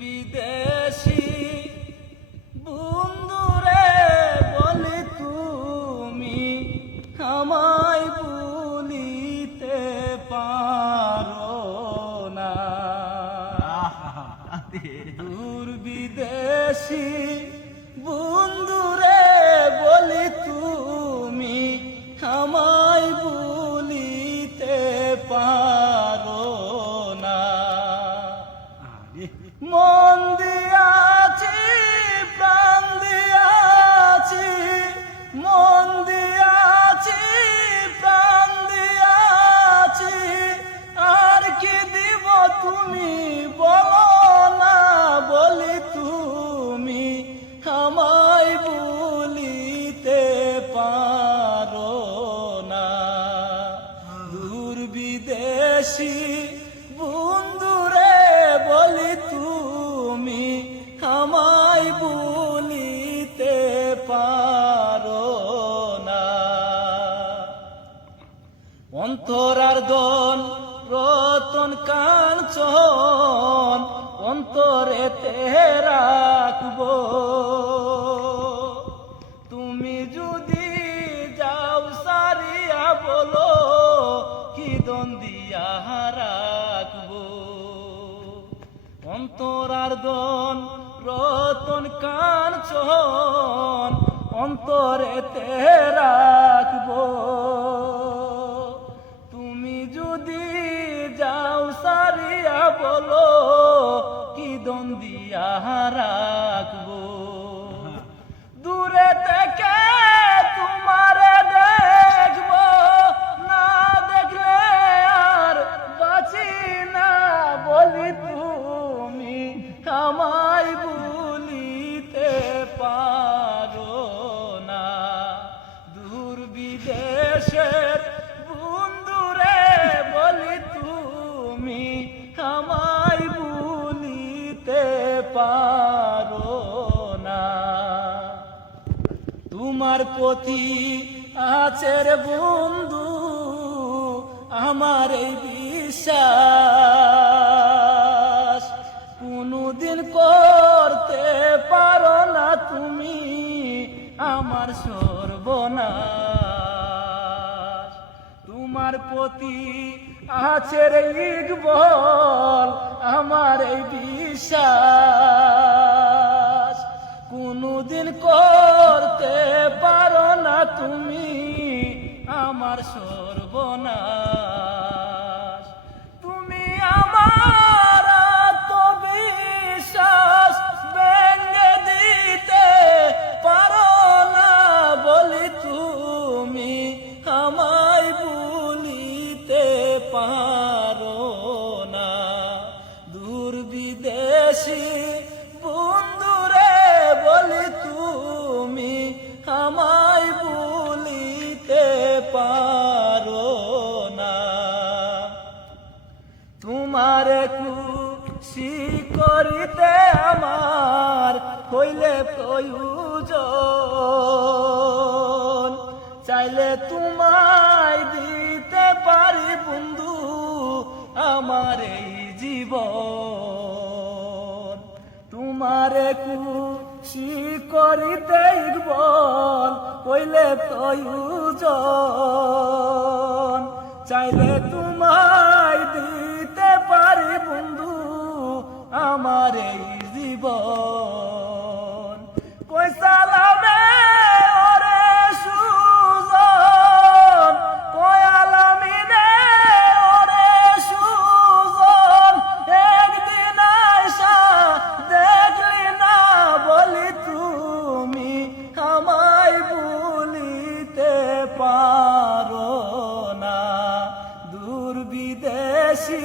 বিদেশি বন্ধুরে বলে তুমি আমায় ভুলিতে পারো না। দূর বিদেশি বন্ধুরে বলে তুমি আমায় ভুলিতে পারো না। মন দিয়াছি প্রাণ দিয়াছি, মন দিয়াছি প্রাণ দিয়াছি, আর কি দিব তুমি বলো না। বলি তুমি আমায় ভুলিতে পারো না। দূর বিদেশি বন্ধুরে বলি তুমি আমায় ভুলিতে পারো না। অন্তরার দন রতন কাঞ্চন অন্তরেতে রাখবো। তুমি যদি যাও সারিয়া বলো কি দ্বন্দ্বিয়া রাখবো। অন্তরার দন রতন কাঞ্চন অন্তরেতে রাখবো। তুমি যদি যাও সারিয়া বলো কি দ্বন্দ্বিয়া রাখবো। দূরে থেকে তোমারে দেখবো, না দেখলে আর বাঁচি না। বলি তুমি আমায় ভুলিতে পারো না। দূর বিদেশের বন্ধুরে বলি তুমি আমায় ভুলিতে পারো না। তোমার প্রতি আছে রে বন্ধু আমার এই বিশ্বাস, কোনদিন করতে পারো না তুমি আমার সর্বনাশ। তোমার প্রতি আছে রে ইকবাল আমার এই বিশ্বাস, কোনদিন করতে পারো না তুমি আমার সর্বনাশ। তুমি আমার আত্মবিশ্বাস ভেঙে দিতে পারো না। বলি তুমি আমায় ভুলিতে পারো না। দূর বিদেশি বন্ধুরে বলি তুমি আমায় ভুলিতে পারো না। তোমারে খুশি করিতে আমার হইলে প্রয়োজন, চাইলে তোমায় দিতে পারি বন্ধু আমার এই জীবন। তোমারে খুশি করিতে ইকবাল হইলে প্রয়োজন, চাইলে তোমায় দিতে পারি বন্ধু আমার এই জীবন। কই সালামে ওরে সুজন, কই আলামিনে ওরে সুজন, একদিন আয়সা দেখলি না। বলি তুমি আমায় ভুলিতে পারো না। দূর বিদেশি